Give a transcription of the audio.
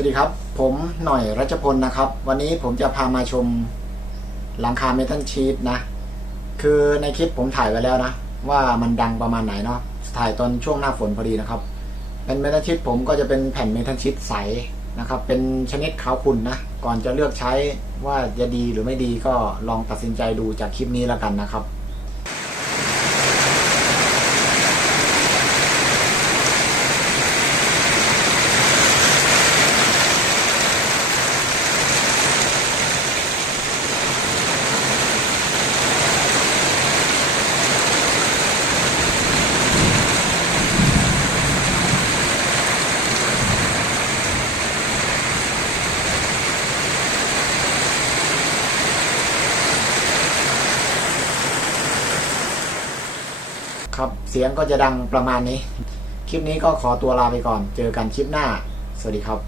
วัสดีครับ ผมหน่อยรัชพลนะครับ วันนี้ผมจะพามาชมหลังคาเมทัลชีตนะ คือในคลิปผมถ่ายไว้แล้วนะ ว่ามันดังประมาณไหนเนาะถ่ายตอนช่วงหน้าฝนพอดีนะครับ เป็นเมทัลชีตผมก็จะเป็นแผ่นเมทัลชีตใสนะครับ เป็นชนิดขาวขุ่นนะ ก่อนจะเลือกใช้ว่าจะดีหรือไม่ดีก็ลองตัดสินใจดูจากคลิปนี้แล้วกันนะครับ ครับเสียงก็จะดังประมาณนี้ คลิปนี้ก็ขอตัวลาไปก่อน เจอกันคลิปหน้า สวัสดีครับ